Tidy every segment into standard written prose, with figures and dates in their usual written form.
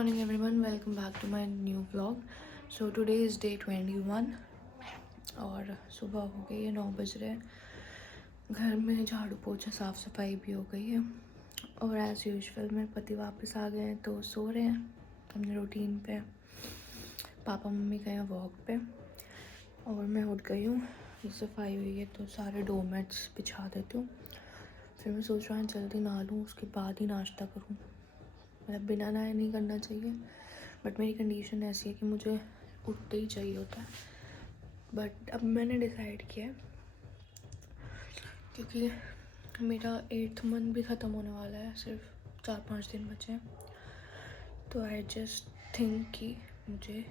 morning everyone, welcome back to my new vlog. So today is day 21 और सुबह हो गई है 9 बज रहे हैं। घर में झाड़ू पोछा साफ़ सफाई भी हो गई है और एज़ यूजुअल मेरे पति वापस आ गए हैं तो सो रहे हैं अपने रूटीन पे। पापा मम्मी गए हैं वॉक पे और मैं उठ गई हूँ। सफाई हुई है तो सारे डोरमैट्स बिछा देती हूँ। फिर मैं सोच रहा हूँ जल्दी नहा लूँ, उसके बाद ही नाश्ता करूँ। मतलब बिना नहाए नहीं करना चाहिए, बट मेरी कंडीशन ऐसी है कि मुझे उठते ही चाहिए होता है। बट अब मैंने डिसाइड किया है, क्योंकि मेरा 8th मंथ भी ख़त्म होने वाला है, सिर्फ 4-5 दिन बचे हैं, तो आई जस्ट थिंक कि मुझे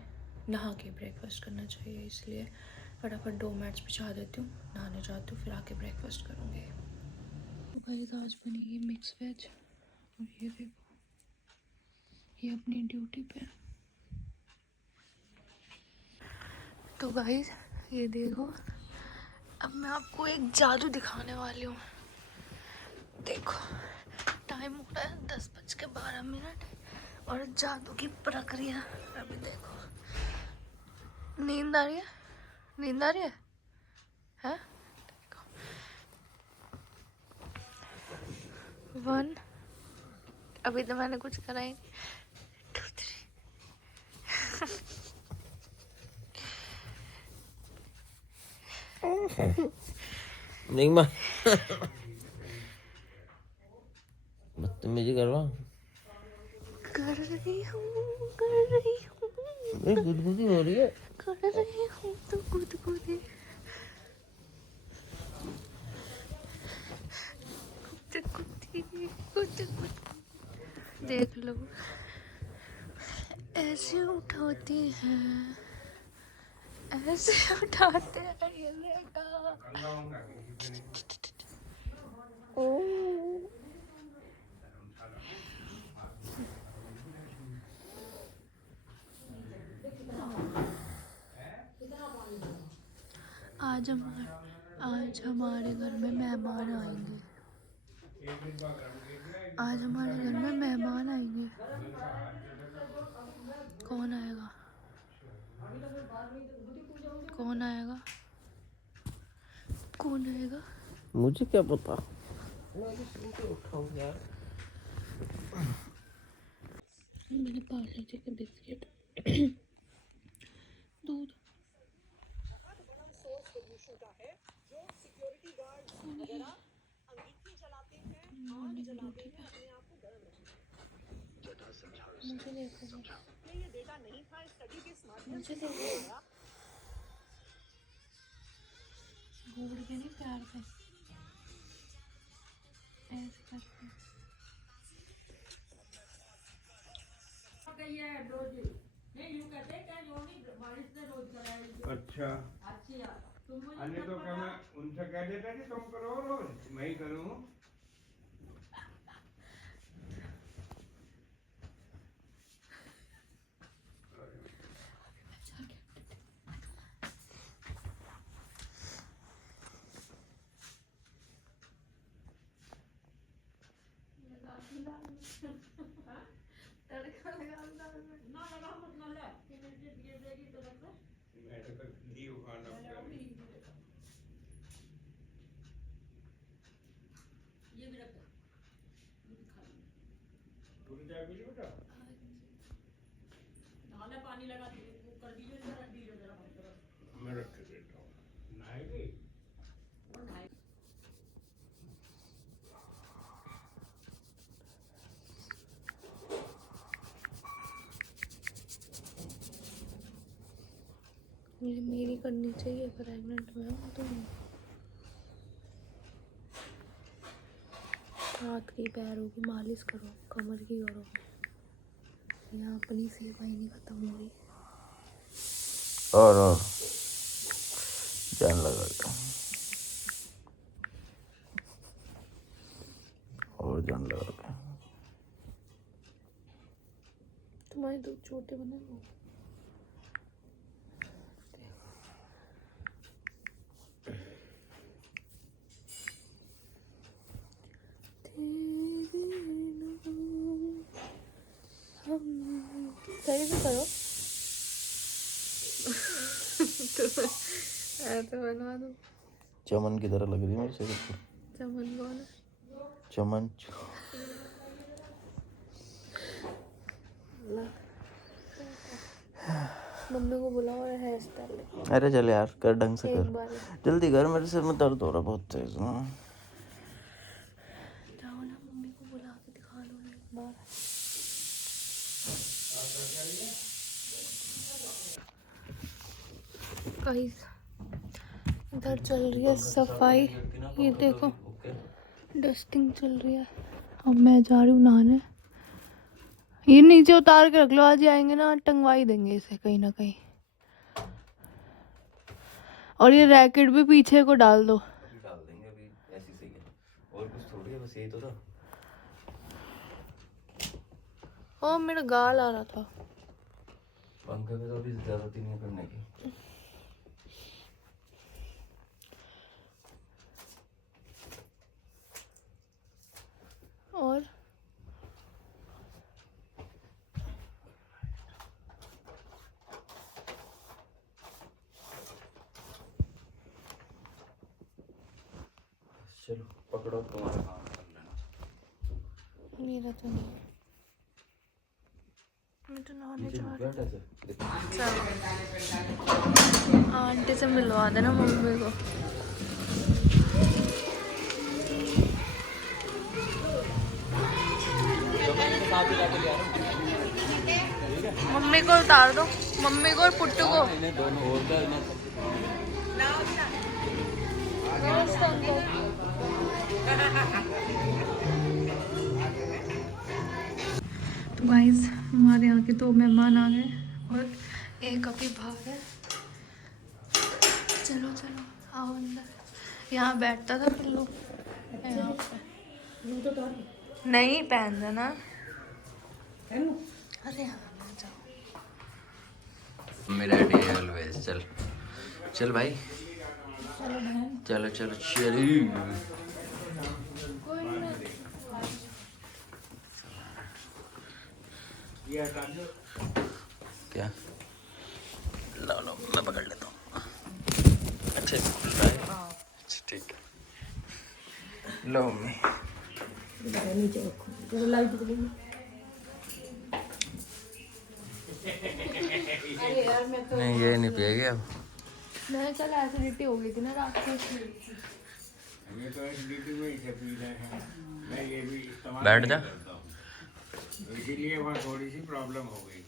नहा के ब्रेकफास्ट करना चाहिए। इसलिए फटाफट डोरमैट्स बिछा देती हूँ, नहाने जाती हूँ, फिर आके ब्रेकफास्ट करूँगी। तो गाइस आज बनेगी मिक्स वेज और ये देखो ये अपनी ड्यूटी पे। तो गाइस ये देखो, अब मैं आपको एक जादू दिखाने वाली हूँ। देखो टाइम हो रहा है 10:12 और जादू की प्रक्रिया अभी देखो। नींद आ रही है, नींद आ रही है, है? देखो 1, अभी तो मैंने कुछ करा ही नहीं, 2 3 नहीं मां बदतमीजी करवा कर रही हूँ, कर रही हूँ, गुदगुदी हो रही है। कर रही हूँ तो गुदगुदी देख लो ऐसे उठाती हैं, ऐसे उठाते हैं ये देखा। आज हमारे घर में मेहमान आएंगे। आज हमारे घर में मेहमान आएंगे। कौन आएगा? कौन आएगा? कौन आएगा? मुझे क्या पता। मैं तो उठाऊं यार। मैंने पार्ले जी के बिस्किट दूध मुझे देखो, मुझे देखो, घूर के नहीं प्यार से ऐसे करके। अच्छा, अन्य तो क्या मैं उनसे कह देता कि तुम करो रोज, मैं ही करूँ। मैं तो कल दी उखाड़ना पूरी चाय पी ली बेटा? पानी लगा कर दीजिए जरा, मैं रख के देता हूँ। नहाएगी? मेरी करनी चाहिए, प्रेग्नेंट में हूँ तो हाथ की पैरों की मालिश करो, कमर की करो। यहाँ अपनी सेवा ही नहीं खत्म हो रही। और जान लगा के और जान लगा के तुम्हारे 2 छोटे बने हो। तेरे नाम हम सही से करो। ऐसे बनवा दो। चमन की तरह लग रही है मेरे से बिल्कुल। चमन कौन है? चमन। मम्मी को बुलाओ और हेयर स्टाइल ले। अरे चल यार, कर ढंग से एक कर, बार जल्दी कर, मेरे सिर में दर्द हो रहा बहुत तेज ना। जाओ ना, मम्मी को बुला के दिखा लो ना एक बार। गाइस इधर चल रही है सफाई, ये देखो डस्टिंग चल रही है। अब मैं जा रही हूँ नहाने। ये नीचे उतार के रख लो, आज ही आएंगे ना टंगवा ही देंगे इसे कहीं ना कहीं। और ये रैकेट भी पीछे को डाल दो। डाल देंगे अभी, ऐसी सही है, और कुछ थोड़ी है, बस यही तो था। ओ मेरा गाल आ रहा था। पंखे में तो अभी जरूरत ही नहीं है करने की। और चलो पकड़ो, तुम्हारा काम कर लेना। मेरा तो नहीं है, मैं तो नहाने जा रही हूँ। बैठ ऐसे। चलो आंटी से मिलवा देना मम्मी को। मम्मी को उतार दो, मम्मी को और पुट्टू को। दोनों और क्या तो गाइस हमारे यहाँ के 2 मेहमान आ गए और एक अभी बाहर है। चलो चलो आओ अंदर। यहाँ बैठता था पिल्लू, यहाँ पे नहीं पहन देना। अरे हाँ जाओ। मेरा डे ऑलवेज। चल चल भाई, चलो बहन। चलो चलो चली। कोई नहीं। क्या? लो लो, मैं पकड़ लेता हूँ। अच्छा अच्छा ठीक है, लो मम्मी। नीचे रखो, लाइट जलेगी। नहीं ये नहीं पिएगी अब। नहीं कल एसिडिटी हो गई थी ना रात को। ये तो एसिडिटी में ही से पी रहे हैं, मैं ये भी इस्तेमाल बैठ नहीं जा। करता हूँ, इसीलिए वहाँ थोड़ी सी प्रॉब्लम हो गई।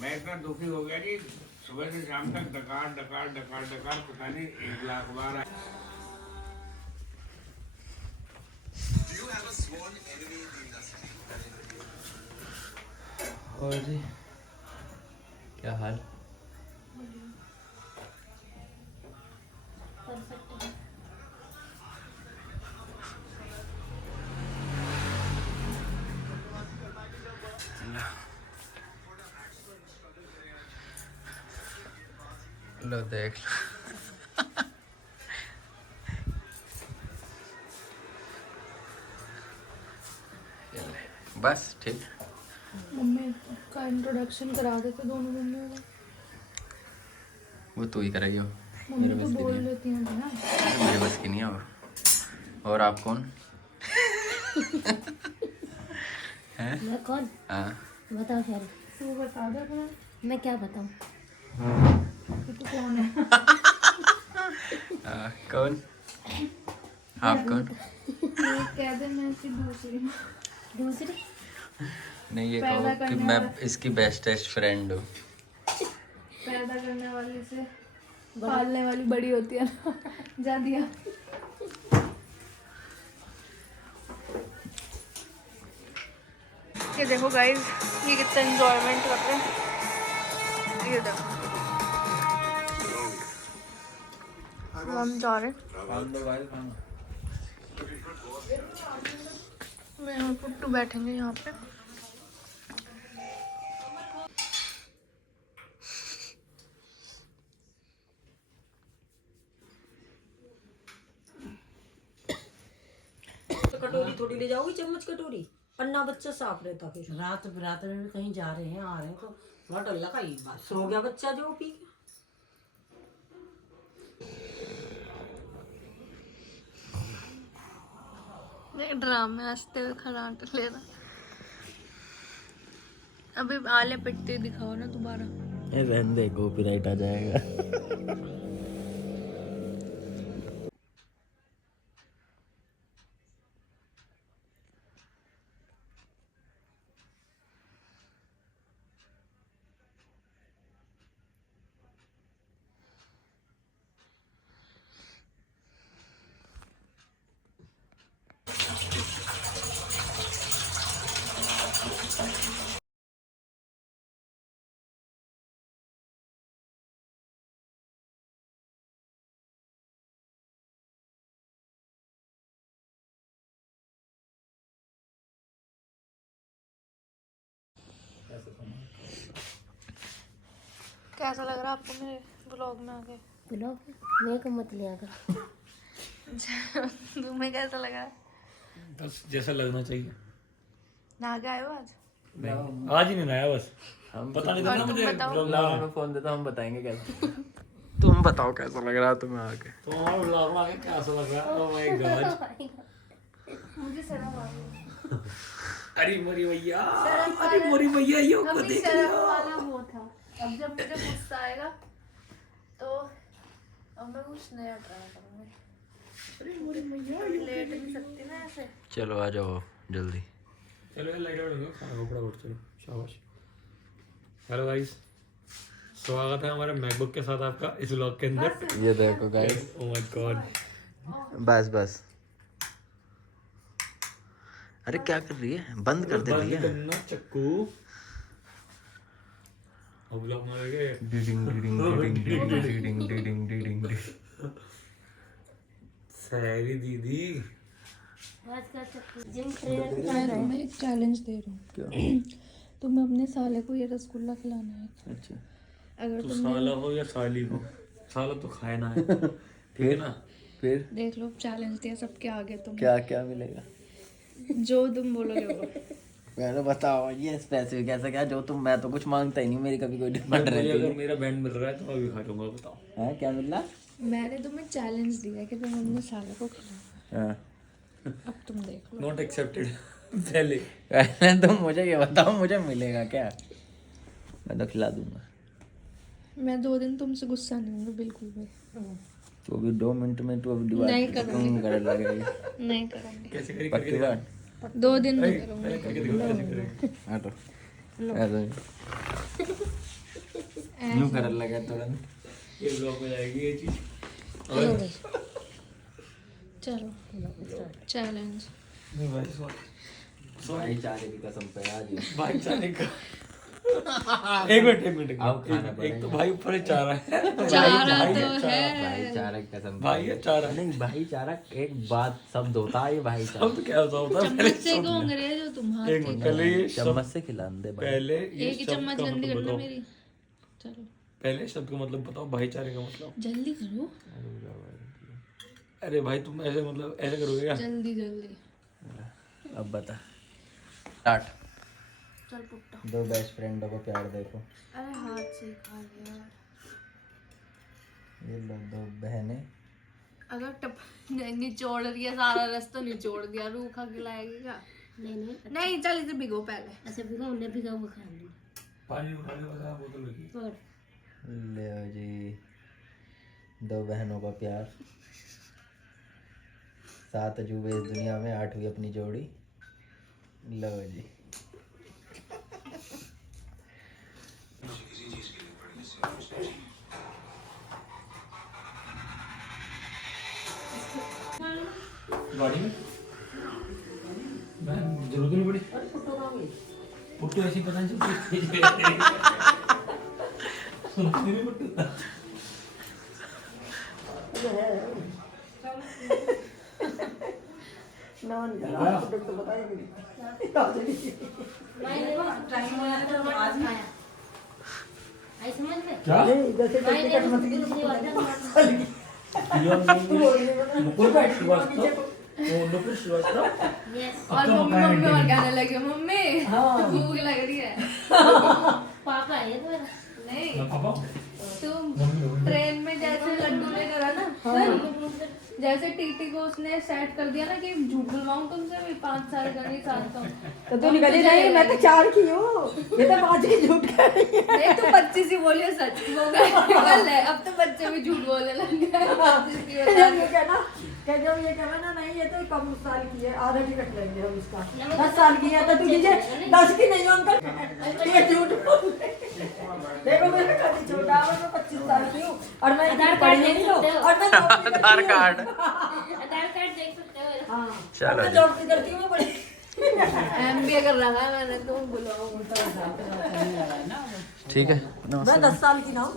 मैं इतना दुखी हो गया कि सुबह से शाम तक डकार डकार डकार डकार पता नहीं 1 लाख बार। और जी क्या हाल? लो देख लो, बस ठीक। मम्मी का इंट्रोडक्शन करा देते दोनों मम्मियों का। वो तू ही कराइयो, मम्मी मेरे तो बस की बोल नहीं है। देती हैं ना। मेरे बस की नहीं है। और आप कौन? हैं? मैं कौन? हाँ बताओ शायरी। तू बता दे अपना मैं क्या बताऊं? कि तू कौन है। कौन? आप कौन? ये कह दे मैं इसकी दूसरी दूसरी नहीं ये पैदा कहो कि करने मैं वाला। इसकी बेस्टेस्ट फ्रेंड हूँ। पैदा करने वाली से पालने वाली बड़ी होती है ना। जा दिया। ये देखो गाइस, ये कितना एंजॉयमेंट कर रहे हैं। ये देखो हम जा रहे हैं। मैं और पुट्टू बैठेंगे यहाँ पे। कटोरी थोड़ी ले जाओगी, चम्मच कटोरी। पन्ना बच्चा साफ रहता फिर रात रात में भी कहीं जा रहे हैं आ रहे हैं तो थोड़ा डर लगा ये बात। सो गया बच्चा जो पी के। ड्रामे हंसते हुए खराट ले रहा। अभी आले पिटते दिखाओ ना दोबारा। रहने दे, कॉपीराइट आ जाएगा। कैसा लग रहा है आपको मेरे ब्लॉग में आके? ब्लॉग मैं को मत लिया कर। तुम्हें कैसा लगा? बस जैसा लगना चाहिए। नहा के आए हो आज? नहीं आज ही नहीं नया, बस हम पता नहीं था ना मुझे बताओ। ब्लॉग ना हमें फोन देता, हम बताएंगे कैसा। तुम बताओ कैसा लग रहा है तुम्हें आके। तो ब्लॉग में आके कैसा लग रहा है? ओह माय गॉड, मुझे शर्म आ रही अरे मोरी भैया, अरे मोरी भैया यो को है। देख शर्म वाला वो था। अब जब मुझे गुस्सा आएगा तो अब मैं कुछ नया ट्राई करूंगी। अरे मोरी भैया लेट नहीं सकती ना ऐसे। चलो आ जाओ जल्दी। चलो यार लाइट आउट हो गया, खाना को फटाफट चलो, शाबाश। हेलो गाइस, स्वागत है हमारे मैकबुक के साथ आपका इस व्लॉग के अंदर। ये देखो गाइस, ओह माय गॉड, बस बस। अरे क्या कर रही है? बंद कर दे बंद भैया। करना चक्कू। अब व्लॉग में आ गए। डिडिंग डिडिंग डिडिंग डिडिंग डिडिंग डिडिंग डिडिंग। सैरी दीदी, आज का जिम ट्रेनर मैं तुम्हें एक चैलेंज दे रही हूँ। तुम्हें अपने साले को ये रसगुल्ला खिलाना है। अच्छा अगर तो तुम साला हो या साली हो, साला तो खाए ना है, ठीक है ना? फिर देख लो, चैलेंज दिया सबके आगे तुम। क्या क्या मिलेगा? जो तुम बोलोगे वो। पहले बताओ ये स्पेसिफिक ऐसा क्या जो तुम, मैं तो कुछ मांगता ही नहीं, मेरी कभी कोई डिमांड मुझे रहती अगर है। मेरा बैंड मिल रहा है तो मैं भी खा लूंगा, बताओ। हाँ क्या मिल रहा? मैंने तुम्हें चैलेंज दिया कि तुम अपने साले को खिलाओ। हाँ। अब तुम देख लो। Not accepted. पहले पहले तुम मुझे ये बताओ मुझे मिलेगा क्या? मैं तो खिला दूंगा। मैं 2 दिन तुमसे गुस्सा नहीं हूँ बिल्कुल भी। तो अभी 2 मिनट में तो अभी नहीं डिवाइड करूंगी। करे लगेगा। नहीं करूँगी। कैसे करी? पक्की बात? 2 दिन नहीं करूँगी। पहले करके दिखाओ कैसे करेंगे। हटो ऐसे यूं करे लगा तुरंत। ये ब्लॉग में जाएगी ये चीज। चलो चैलेंज। नहीं भाई भाईचारे की कसम पे आज भाईचारे का। एक मिनट अब खाना एक तो भाई ऊपर ही चाह रहा है। चारा तो है। भाईचारा की कसम भाई ये चाह रहा है। नहीं भाईचारा एक बात शब्द होता है, ये भाईचारा। अब तो क्या होता है? चम्मच से को अंग्रेज हो तुम हाथ एक के। मिनट, पहले ये चम्मच से खिला दे भाई। पहले ये एक ही शब्द चम्मच का गंदी मतलब करना बताओ। मेरी। चलो पहले शब्द का मतलब बताओ, भाईचारे का मतलब। जल्दी करो। अरे भाई तुम ऐसे मतलब ऐसे करोगे क्या? जल्दी जल्दी। अब बता स्टार्ट। चल पुट्टा। 2 बेस्ट फ्रेंडों को प्यार देखो। अरे हाथ से खा लिया। ये लो 2 बहनें। अगर निचोड़ रही है सारा रस तो निचोड़ दिया, रूखा खिलाएगी क्या? नहीं नहीं चल इसे भिगो पहले। अच्छा भिगो उन्हें भिगा हुआ खा ली। पानी उठा के बता बोतल में। पकड़। ले जी 2 बहनों का प्यार, 7 अजूबे इस दुनिया में, 8वीं अपनी जोड़ी। लो जी। गाड़ी में जरूरत नहीं पड़ी। पुट्टू ऐसी पता नहीं चलती। आई समझ में? क्या? मैंने मुकुल का एक्टिव वाला तो वो नुपुर श्रीवास्तव। यस और मम्मी मम्मी और कहने लगे मम्मी भूख लग रही है। पापा है तुम्हारा नहीं पापा तुम ट्रेन में जैसे लड्डू लेकर आना जैसे टीटी को उसने सेट कर दिया ना कि झूठ बुलवाऊं तुमसे भी 5 साल का नहीं 7 का। तो तू निकली नहीं, मैं तो 4 की हूँ, ये तो 5 की झूठ कर रही है। नहीं तो 25 ही बोलिए सच वो गल है। अब तो बच्चे भी झूठ बोलने लग गए 25 की बता जब ये कहना कि जब ये कहना ना नहीं ये तो कम साल की है, आधा टिकट लेंगे हम इसका। 10 साल की है तो तू कीजिए 10 की नहीं हो अंकल, ये झूठ बोल रहे हैं। देखो मेरे कभी छोटा है, मैं 25 साल की हूँ और मैं आधार कार्ड देख सकते हो। और मैं आधार कार्ड आधार कार्ड देख सकते हो। हाँ चलो मैं जी। जॉब भी करती हूँ, मैं बड़ी MBA कर रखा है मैंने तो बुलाओ। ठीक है मैं 10 साल की ना हूँ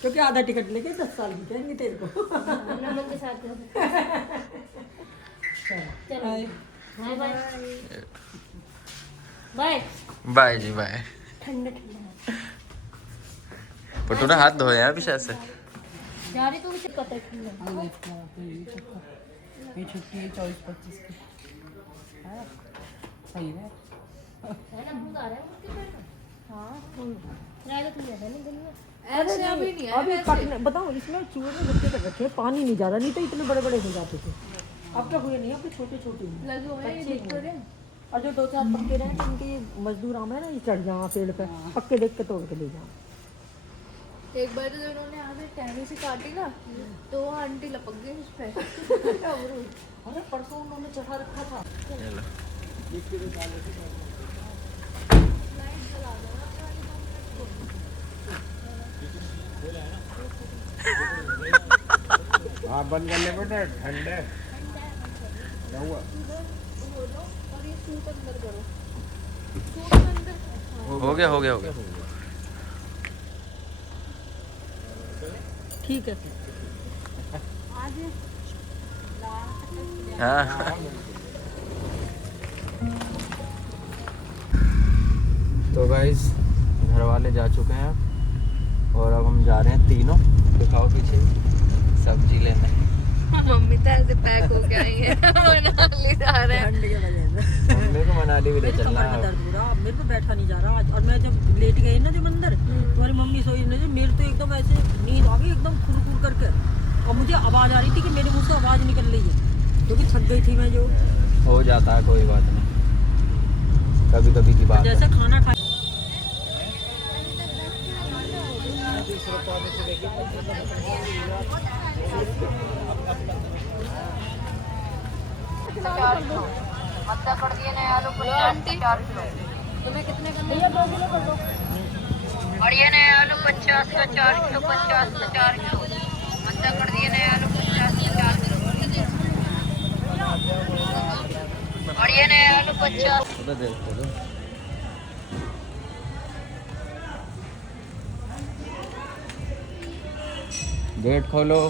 क्योंकि आधा टिकट लेके 10 साल की कहेंगे तेरे को। नमन के साथ चलो बाय बाय बाय। बाय जी बाय। ठंडा ठंडा पर तूने हाथ धोए हैं अभी शायद से। जा रही तो मुझे पता है ठंडा। ये छुट्टी है 24-25 की। सही है। है ना भूख आ रहा है मुझे पेट में। हाँ रात को नहीं है दिन में। ऐसे अभी नहीं है अभी काटने बताओ इसमें चूहे में बच्चे कर रखे हैं, पानी नहीं जा रहा, नहीं तो इतने बड़े बड़े हो जाते थे। अब तो हुए नहीं, अब तो छोटे छोटे हैं। लगे हुए हैं ये दिख तो रहे हैं। और जो 2-4 पक्के रहे हैं इनके ये मजदूर आम है ना, ये चढ़ जाओ पेड़ पे, पक्के देख के तोड़ के ले जाओ। एक बार तो इन्होंने यहाँ पे टहनी से काटी ना तो वो आंटी लपक गई उस पे। अरे परसों उन्होंने चढ़ा रखा था। हाँ बंद कर ले बेटा ठंडे क्या हुआ। और ये सूट अंदर करो, सूट अंदर। हो गया हो गया हो गया। ठीक है हाँ तो गाइस घर वाले जा चुके हैं और अब हम जा रहे हैं तीनों। दिखाओ पीछे सब्जी लेने। मम्मी तो ऐसे पैक हो के आई है मनाली जा रहे हैं। ठंड के वजह से मम्मी को मनाली भी ले मेरी चलना कमर में है। दर्द हो रहा, अब मेरे को बैठा नहीं जा रहा आज। और मैं जब लेट गई ना जब अंदर, तुम्हारी मम्मी सोई नहीं, मेरे तो एकदम ऐसे नींद आ गई एकदम खुर करके। और मुझे आवाज़ आ रही थी कि मेरे मुंह से आवाज़ निकल रही है क्योंकि थक गई थी मैं। जो हो जाता है कोई बात नहीं, कभी कभी की बात है। जैसे खाना खा तुम्हें कितने का भैया 2 किलो कर दो। बढ़िया नए आलू 50 का 4 किलो 50 का 4 किलो अच्छा कर दिए नए आलू 50 का 4 किलो बढ़िया नए आलू 50। उधर देखो तो। गेट खोलो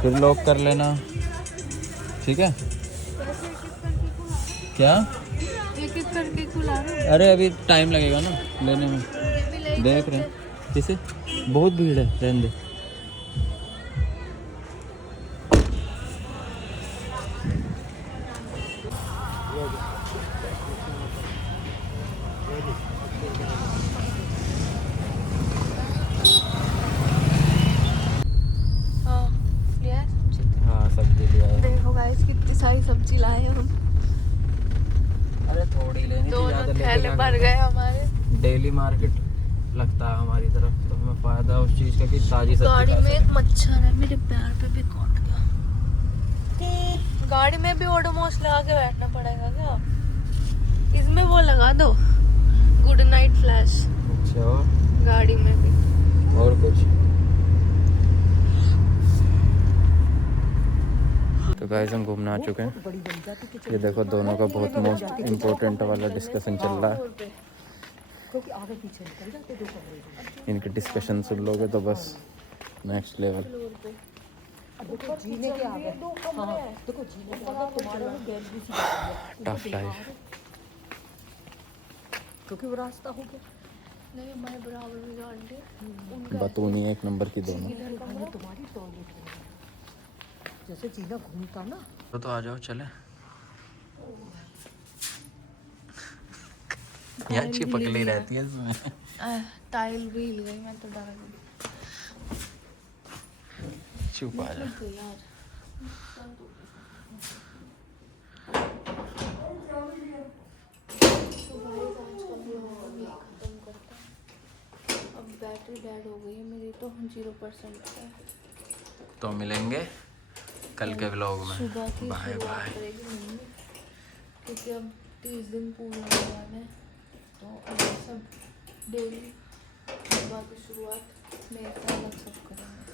फिर लॉक कर लेना, ठीक है। क्या एक एक करके खुला रहे अरे अभी टाइम लगेगा ना लेने में। देख रहे हैं किसे बहुत भीड़ है, रहने दे। हाँ लिया है सब्जी। हाँ सब्जी लिया है। देखो गाइस कितनी सारी सब्जी लाए हैं हम। अरे थोड़ी लेनी थी, दोनों ज़्यादा लेके थैले क्या भर करें? गए हमारे। डेली मार्केट लगता है हमारी तरफ, तो हमें फ़ायदा उस चीज़ का कि ताज़ी सब्जी गाड़ी खा में एक सकते मच्छर है, मेरे पैर पे भी काट गया। गाड़ी में भी ओडोमॉस लगा के बैठना पड़ेगा क्या? इसमें वो लगा दो गुड नाइट फ्लैश हैं। अच्छा और गाड़ी में भी। कुछ तो गाइस हम घूमने आ चुके हैं। ये देखो दोनों का बहुत मोस्ट इम्पोर्टेंट वाला डिस्कशन चल रहा है। क्योंकि आगे पीछे निकल जाते 2 कमरे। इनके डिस्कशन सुन लोगे तो बस नेक्स्ट लेवल। देखो जीने के आगे 2 कमरे हैं। देखो जीने के आगे तुम्हारे में गैस भी सी टफ लाइफ। क्योंकि वो रास्ता हो गया। नहीं हमारे बराबर में जो आंटी उनका बतूनी एक नंबर की दोनों। इधर कमरा तुम्हारी टॉयलेट है जैसे चीना घूमता ना। तो आ जाओ चले। यहाँ टाइल चिपक हिल ली गया। रहती है इसमें। टाइल भी हिल गई, मैं तो डर गई। चुप आ जा। तो यार अब बैटरी डेड हो गई है मेरी तो 0% है। तो मिलेंगे कल के व्लॉग में। सुबह की बाय शुरुआत बाय। करेगी मम्मी, क्योंकि अब 30 दिन पूरे होने वाले हैं, तो अब ये सब डेली सुबह की शुरुआत मेरे से अलग सब करेंगे।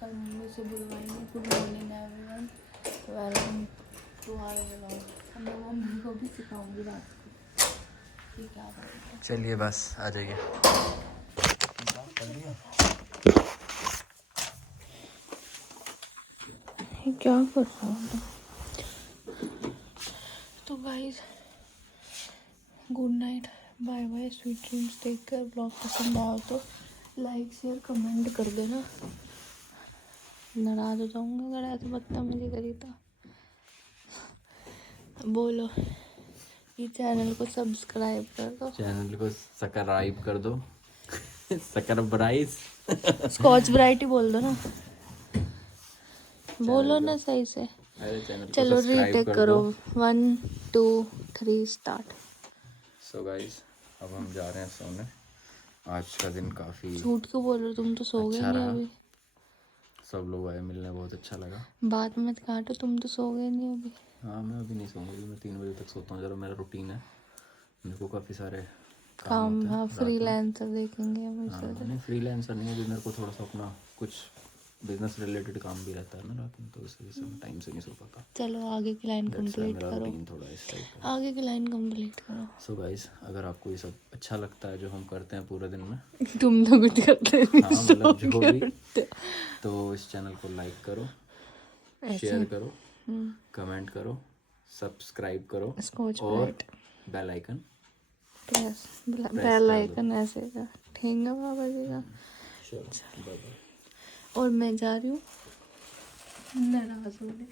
कल मम्मी से बुलवाएंगे good morning everyone, welcome to our vlog. मैं मम्मी को भी सिखाऊंगी रात को कि क्या करें। चलिए बस आ जाइए। क्या कर रहा हूँ तो guys, good night, bye bye, sweet dreams, take care. Blog पसंद आया तो लाइक शेयर कमेंट कर देना। नाराज हो जाऊंगा अगर ऐसे बदतमीजी करी तो। बोलो ये चैनल को सब्सक्राइब कर दो। चैनल को सब्सक्राइब कर दो। सब्सक्राइब। स्कॉच वैरायटी बोल दो ना, बोलो ना सही से। अरे चैनल को चलो सब्सक्राइब रीटेक कर करो, दो। 1 2 3 स्टार्ट। सो गाइस अब हम जा रहे हैं सोने। आज का दिन काफ़ी झूठ क्यों बोल रहे हो, तुम तो सो गए अच्छा नहीं रहा। अभी। सब लोग आए मिलने, बहुत अच्छा लगा। बात मत काटो, तुम तो सो गए नहीं अभी। हाँ मैं अभी नहीं सोऊंगा, मैं 3 बजे तक सोता हूँ। जरा मेरा रूटीन है, मेरे को काफ़ी सारे काम काम होते हैं हाँ, रात में। फ्रीलांसर देखेंगे हम हाँ इसे। नहीं फ्रीलांसर नहीं है, अभी मेरे को थोड़ा सा अपना कुछ बिजनेस रिलेटेड काम भी रहता है ना रात में, तो इस वजह से मैं टाइम से नहीं सो पाता। चलो आगे की लाइन That's why कंप्लीट मेरा करो, रूटीन थोड़ा इस टाइप का। आगे की लाइन कंप्लीट करो। सो गाइस अगर आपको ये सब अच्छा लगता है जो हम करते हैं पूरे दिन में, तुम तो कुछ करते नहीं, हाँ मतलब सो जो के भी, उठते हो। तो इस चैनल को लाइक करो, ऐसे शेयर करो, कमेंट करो, सब्सक्राइब करो स्कॉच और ब्राइट बेल आइकन प्रेस, कर बेल दो। आइकन ऐसे का ठेंगा बाबा जी का। चलो बाय बाय। और मैं जा रही हूँ नाराज होने।